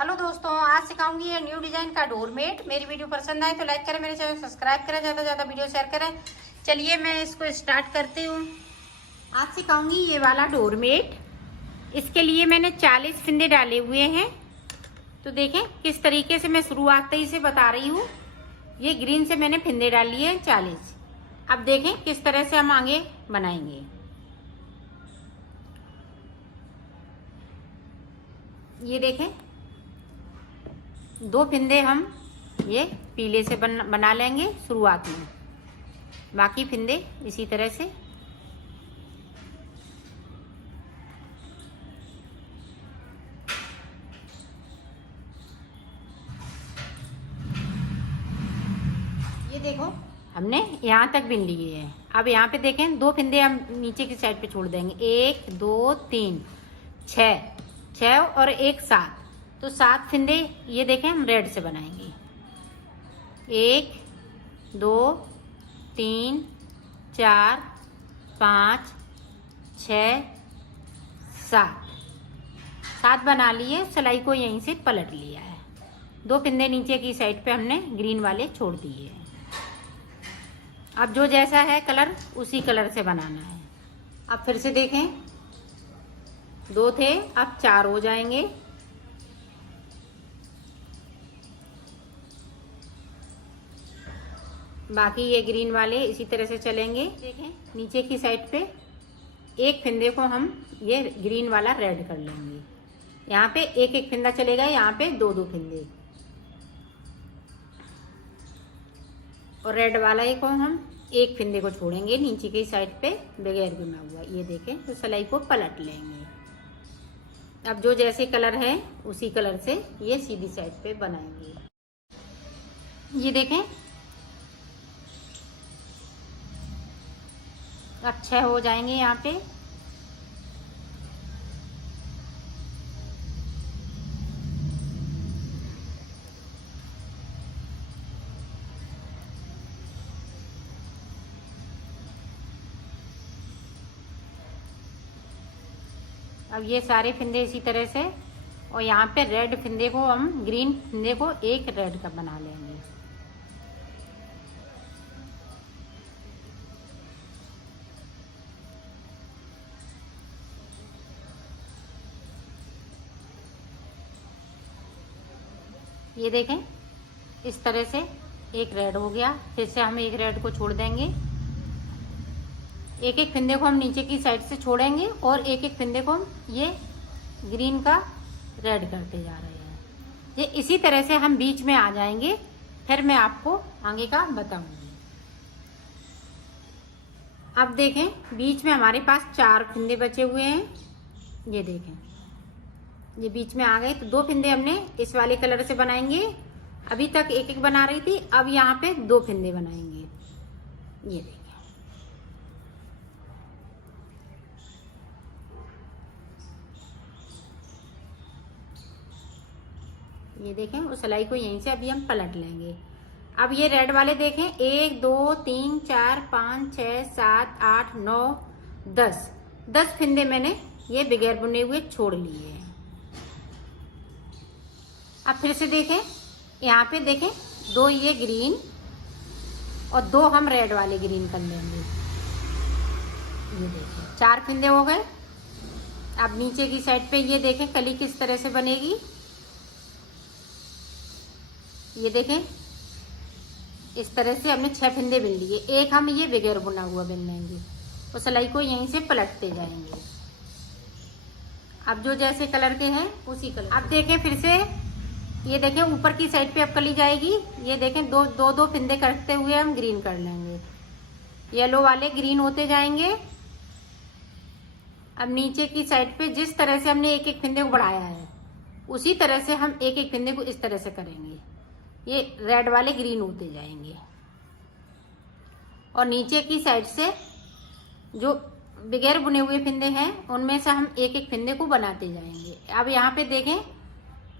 Hello दोस्तों, आज सिखाऊंगी ये न्यू डिजाइन का डोरमेट। मेरी वीडियो पसंद आए तो लाइक करें, मेरे चैनल सब्सक्राइब करें, ज़्यादा से ज़्यादा वीडियो शेयर करें। चलिए मैं इसको स्टार्ट करती हूँ। आज सिखाऊंगी ये वाला डोरमेट। इसके लिए मैंने 40 फिंदे डाले हुए हैं। तो देखें किस तरीके से मैं शुरुआत ही से बता रही हूँ। ये ग्रीन से मैंने फिंदे डाल लिए हैं 40। अब देखें किस तरह से हम आगे बनाएंगे। ये देखें, 2 फिंदे हम ये पीले से बना लेंगे शुरुआत में, बाकी फिंदे इसी तरह से। ये देखो हमने यहाँ तक बिन लिए हैं। अब यहाँ पे देखें 2 फिंदे हम नीचे की साइड पे छोड़ देंगे। 1 2 3 6 और 1 7, तो 7 फिंदे ये देखें हम रेड से बनाएंगे। 1 2 3 4 5 6 7 बना लिए। सिलाई को यहीं से पलट लिया है। 2 फिंदे नीचे की साइड पे हमने ग्रीन वाले छोड़ दिए हैं। अब जो जैसा है कलर उसी कलर से बनाना है। अब फिर से देखें, 2 थे अब 4 हो जाएंगे। बाकी ये ग्रीन वाले इसी तरह से चलेंगे। देखें नीचे की साइड पे 1 फिंदे को हम ये ग्रीन वाला रेड कर लेंगे। यहाँ पे 1 फिंदा चलेगा, यहाँ पे 2 फिंदे। और रेड वाला को हम 1 फिंदे को छोड़ेंगे नीचे की साइड पे बगैर बुना हुआ। ये देखें, तो सिलाई को पलट लेंगे। अब जो जैसे कलर है उसी कलर से ये सीधी साइड पे बनाएंगे। ये देखें अब 6 हो जाएंगे यहाँ पे। अब ये सारे फिंदे इसी तरह से, और यहाँ पे रेड फिंदे को हम ग्रीन फिंदे को 1 रेड का बना लेंगे। ये देखें इस तरह से 1 रेड हो गया। फिर से हम 1 रेड को छोड़ देंगे। 1 फिंदे को हम नीचे की साइड से छोड़ेंगे और 1 फिंदे को हम ये ग्रीन का रेड करते जा रहे हैं। ये इसी तरह से हम बीच में आ जाएंगे। फिर मैं आपको आगे का बताऊंगी। अब देखें बीच में हमारे पास 4 फिंदे बचे हुए हैं। ये देखें ये बीच में आ गए। तो 2 फिंदे हमने इस वाले कलर से बनाएंगे। अभी तक 1 बना रही थी, अब यहाँ पे 2 फिंदे बनाएंगे। ये देखिए, ये देखें उस सिलाई को यहीं से अभी हम पलट लेंगे। अब ये रेड वाले देखें 1 2 3 4 5 6 7 8 9 10 फिंदे मैंने ये बगैर बुने हुए छोड़ लिए हैं। अब फिर से देखें, यहाँ पे देखें 2 ये ग्रीन और 2 हम रेड वाले ग्रीन कर लेंगे। ये देखें 4 फिंदे हो गए। अब नीचे की साइड पे ये देखें कली किस तरह से बनेगी। ये देखें इस तरह से हमने 6 फिंदे बिन लिए। 1 हम ये बगैर बुना हुआ बिन लेंगे और सिलाई को यहीं से पलटते जाएंगे। अब जो जैसे कलर के हैं उसी कलर। अब देखें फिर से, ये देखें ऊपर की साइड पे अब कली जाएगी। ये देखें 2 फिंदे करते हुए हम ग्रीन कर लेंगे। येलो वाले ग्रीन होते जाएंगे। अब नीचे की साइड पे जिस तरह से हमने 1 फिंदे को बढ़ाया है उसी तरह से हम 1 फिंदे को इस तरह से करेंगे। ये रेड वाले ग्रीन होते जाएंगे और नीचे की साइड से जो बगैर बुने हुए फिंदे हैं उनमें से हम 1 फिंदे को बनाते जाएंगे। अब यहाँ पे देखें,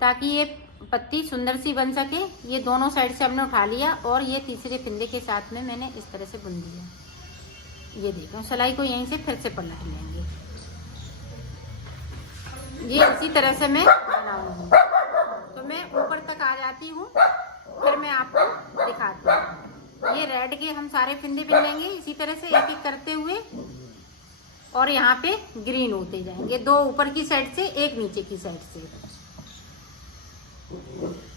ताकि ये पत्ती सुंदर सी बन सके, ये दोनों साइड से हमने उठा लिया और ये तीसरे फिंदे के साथ में मैंने इस तरह से बुन दिया। ये देखो सिलाई को यहीं से फिर से पलट लेंगे। ये इसी तरह से मैं बनाऊंगी। बताती हूँ, फिर मैं आपको दिखाती हूँ। ये रेड के हम सारे फिंदे बिन लेंगे इसी तरह से एक एक करते हुए, और यहाँ पे ग्रीन होते जाएंगे, 2 ऊपर की साइड से, 1 नीचे की साइड से।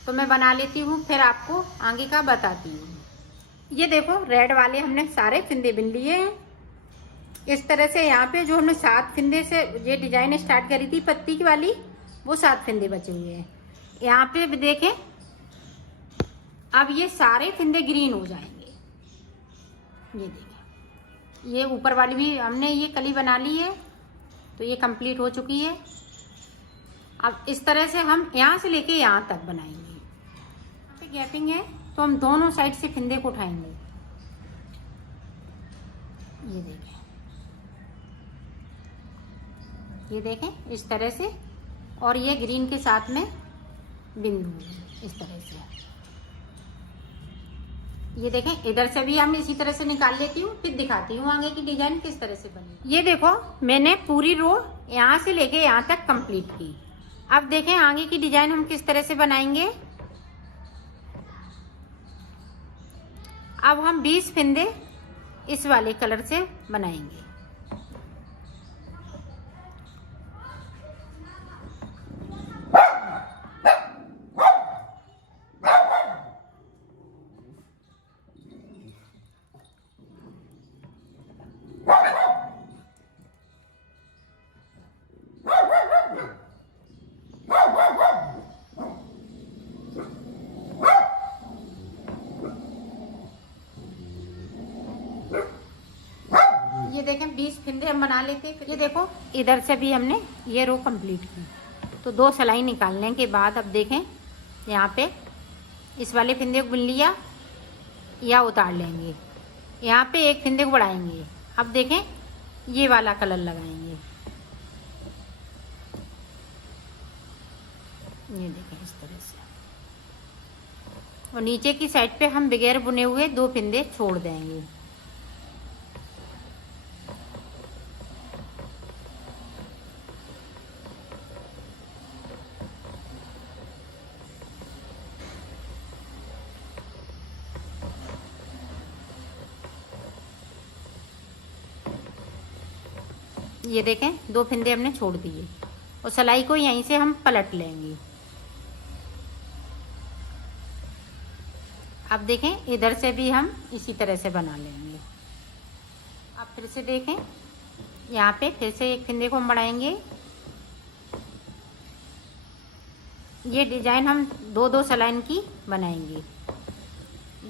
तो मैं बना लेती हूँ, फिर आपको आगे का बताती हूँ। ये देखो रेड वाले हमने सारे फिंदे बिन लिए हैं इस तरह से। यहाँ पे जो हमने 7 फिंदे से ये डिजाइन स्टार्ट करी थी पत्ती की वाली, वो 7 फिंदे बचे हुए हैं। यहाँ पे भी देखें, अब ये सारे फिंदे ग्रीन हो जाएंगे। ये देखें, ये ऊपर वाली भी हमने ये कली बना ली है, तो ये कंप्लीट हो चुकी है। अब इस तरह से हम यहाँ से लेके यहाँ तक बनाएंगे। यहाँ पे गैपिंग है, तो हम दोनों साइड से फिंदे को उठाएंगे। ये देखें, ये देखें इस तरह से, और ये ग्रीन के साथ में बिंदु इस तरह से। ये देखें, इधर से भी हम इसी तरह से निकाल लेती हूँ, फिर दिखाती हूँ आगे की डिजाइन किस तरह से बनी। ये देखो मैंने पूरी रो यहाँ से लेके यहाँ तक कंप्लीट की। अब देखें आगे की डिजाइन हम किस तरह से बनाएंगे। अब हम 20 फिंदे इस वाले कलर से बनाएंगे। ये देखें 20 फिंदे हम बना लेते हैं। ये देखो इधर से भी हमने ये रो कंप्लीट की, तो 2 सिलाई निकालने के बाद अब देखें यहाँ पे इस वाले फिंदे को बुन लिया या उतार लेंगे। यहाँ पे एक फिंदे को बढ़ाएंगे। अब देखें ये वाला कलर लगाएंगे। ये देखें इस तरह से, और नीचे की साइड पे हम बगैर बुने हुए 2 फिंदे छोड़ देंगे। ये देखें 2 फिंदे हमने छोड़ दिए, और सिलाई को यहीं से हम पलट लेंगे। अब देखें इधर से भी हम इसी तरह से बना लेंगे। अब फिर से देखें, यहाँ पे फिर से एक फिंदे को हम बढ़ाएंगे। ये डिजाइन हम 2-2 सिलाई की बनाएंगे।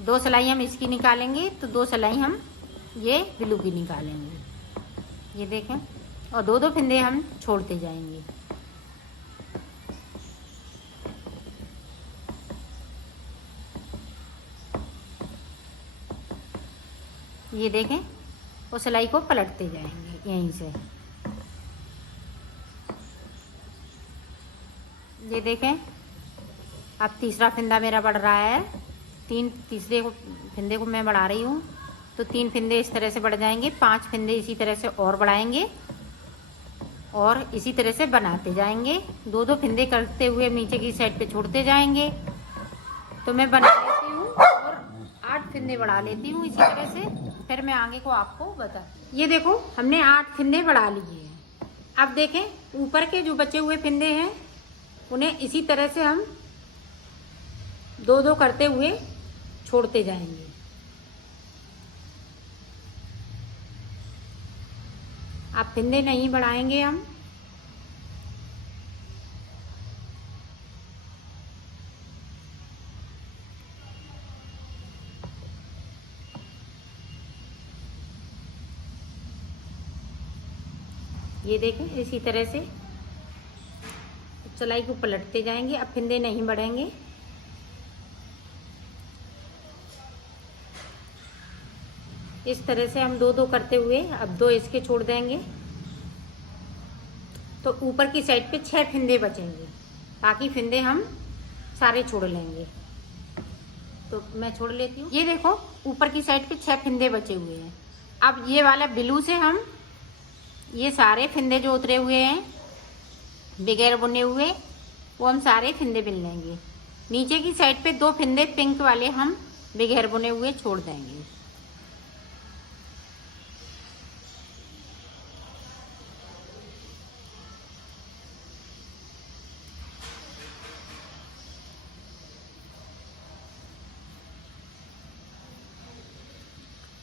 2 सिलाई हम इसकी निकालेंगे, तो 2 सिलाई हम ये ब्लू की निकालेंगे। ये देखें, और 2-2 फिंदे हम छोड़ते जाएंगे। ये देखें, और सिलाई को पलटते जाएंगे यहीं से। ये देखें, अब तीसरा फिंदा मेरा बढ़ रहा है। तीसरे को फिंदे को मैं बढ़ा रही हूँ, तो 3 फिंदे इस तरह से बढ़ जाएंगे। 5 फिंदे इसी तरह से और बढ़ाएंगे, और इसी तरह से बनाते जाएंगे। 2-2 फिंदे करते हुए नीचे की साइड पे छोड़ते जाएंगे। तो मैं बना लेती हूँ और 8 फिंदे बढ़ा लेती हूँ इसी तरह से, फिर मैं आगे को आपको बताती हूँ। ये देखो हमने 8 फिंदे बढ़ा लिए हैं। अब देखें ऊपर के जो बचे हुए फिंदे हैं उन्हें इसी तरह से हम 2-2 करते हुए छोड़ते जाएंगे। आप फिंदे नहीं बढ़ाएंगे हम। ये देखें इसी तरह से सिलाई को पलटते जाएंगे। अब फिंदे नहीं बढ़ेंगे। इस तरह से हम 2-2 करते हुए अब 2 इसके छोड़ देंगे, तो ऊपर की साइड पे 6 फिंदे बचेंगे। बाकी फिंदे हम सारे छोड़ लेंगे। तो मैं छोड़ लेती हूँ। ये देखो ऊपर की साइड पे 6 फिंदे बचे हुए हैं। अब ये वाला ब्लू से हम ये सारे फिंदे जो उतरे हुए हैं बगैर बुने हुए, वो हम सारे फिंदे बिन लेंगे। नीचे की साइड पे 2 फिंदे पिंक वाले हम बगैर बुने हुए छोड़ देंगे।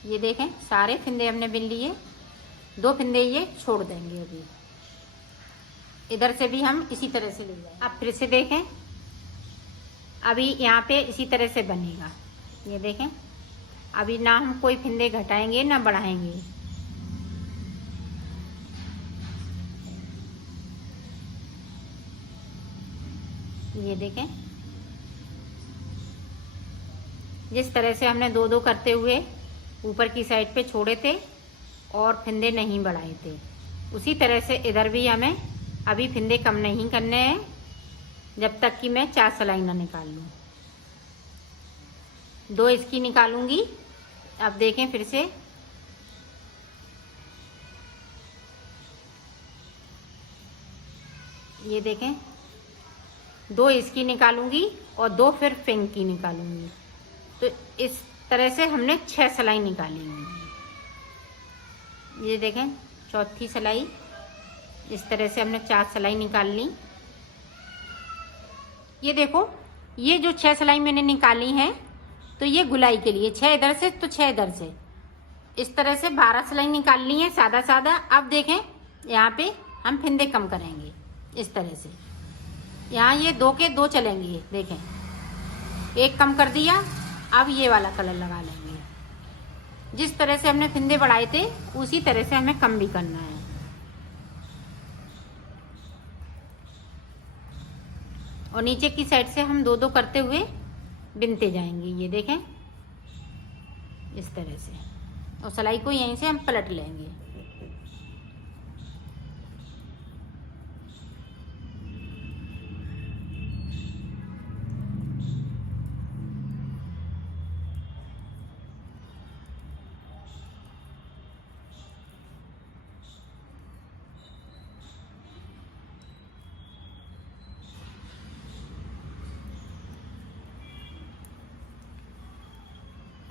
ये देखें सारे फिंदे हमने बिन लिए, 2 फिंदे ये छोड़ देंगे। अभी इधर से भी हम इसी तरह से ले जाएंगे। अब फिर से देखें, अभी यहाँ पे इसी तरह से बनेगा। ये देखें, अभी ना हम कोई फिंदे घटाएंगे ना बढ़ाएंगे। ये देखें, जिस तरह से हमने 2-2 करते हुए ऊपर की साइड पे छोड़े थे और फिंदे नहीं बढ़ाए थे, उसी तरह से इधर भी हमें अभी फिंदे कम नहीं करने हैं जब तक कि मैं 4 सिलाई ना निकाल लूँ। 2 इसकी निकालूंगी। अब देखें फिर से, ये देखें 2 इसकी निकालूंगी और 2 फिर पिंक की निकालूंगी। तो इस तरह से हमने 6 सिलाई निकाली हुई। ये देखें चौथी सिलाई, इस तरह से हमने 4 सिलाई निकाल ली। ये देखो, ये जो 6 सिलाई मैंने निकाली हैं तो ये गुलाई के लिए 6 इधर से तो 6 इधर से, इस तरह से 12 सिलाई निकाल ली है सादा सादा। अब देखें यहाँ पे हम फिंदे कम करेंगे इस तरह से। यहाँ ये 2 के 2 चलेंगे, देखें 1 कम कर दिया। अब ये वाला कलर लगा लेंगे। जिस तरह से हमने फिंदे बढ़ाए थे उसी तरह से हमें कम भी करना है। और नीचे की साइड से हम 2-2 करते हुए बिनते जाएंगे। ये देखें इस तरह से, और सिलाई को यहीं से हम पलट लेंगे।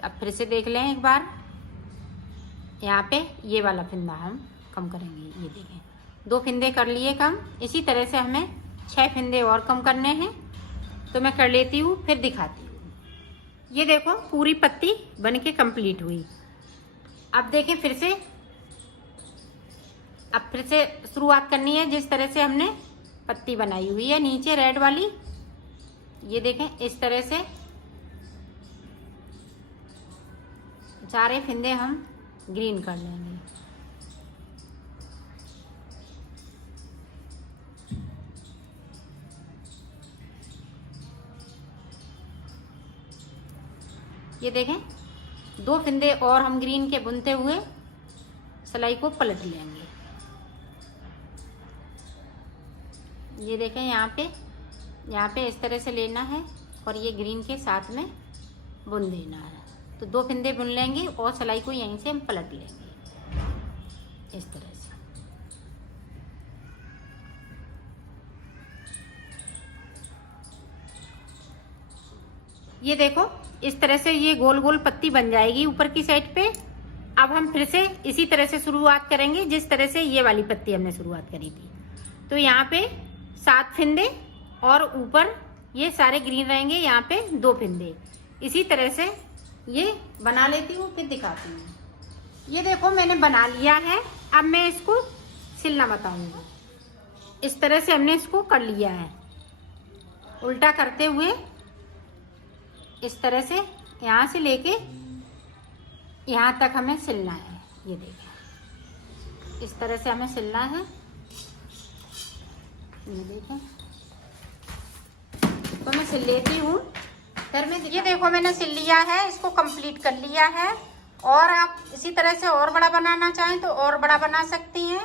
अब फिर से देख लें एक बार, यहाँ पे ये वाला फिंदा हम कम करेंगे। ये देखें 2 फिंदे कर लिए कम। इसी तरह से हमें 6 फिंदे और कम करने हैं। तो मैं कर लेती हूँ, फिर दिखाती हूँ। ये देखो पूरी पत्ती बन के कंप्लीट हुई। अब देखें फिर से, अब फिर से शुरुआत करनी है जिस तरह से हमने पत्ती बनाई हुई है नीचे रेड वाली। ये देखें इस तरह से सारे फिंदे हम ग्रीन कर लेंगे। ये देखें 2 फिंदे और हम ग्रीन के बुनते हुए सिलाई को पलट लेंगे। ये देखें यहाँ पे इस तरह से लेना है और ये ग्रीन के साथ में बुन देना है। तो 2 फिंदे बुन लेंगे और सिलाई को यहीं से हम पलट लेंगे इस तरह से। ये देखो इस तरह से ये गोल गोल पत्ती बन जाएगी ऊपर की साइड पे। अब हम फिर से इसी तरह से शुरुआत करेंगे जिस तरह से ये वाली पत्ती हमने शुरुआत करी थी। तो यहाँ पे 7 फिंदे और ऊपर ये सारे ग्रीन रहेंगे, यहाँ पे 2 फिंदे। इसी तरह से ये बना लेती हूँ, फिर दिखाती हूँ। ये देखो मैंने बना लिया है। अब मैं इसको सिलना बताऊंगी। इस तरह से हमने इसको कर लिया है, उल्टा करते हुए इस तरह से यहाँ से लेके यहाँ तक हमें सिलना है। ये देखें इस तरह से हमें सिलना है। ये देखें, तो मैं सिल लेती हूँ। फिर मैं ये देखो मैंने सिल लिया है, इसको कंप्लीट कर लिया है। और आप इसी तरह से और बड़ा बनाना चाहें तो और बड़ा बना सकती हैं।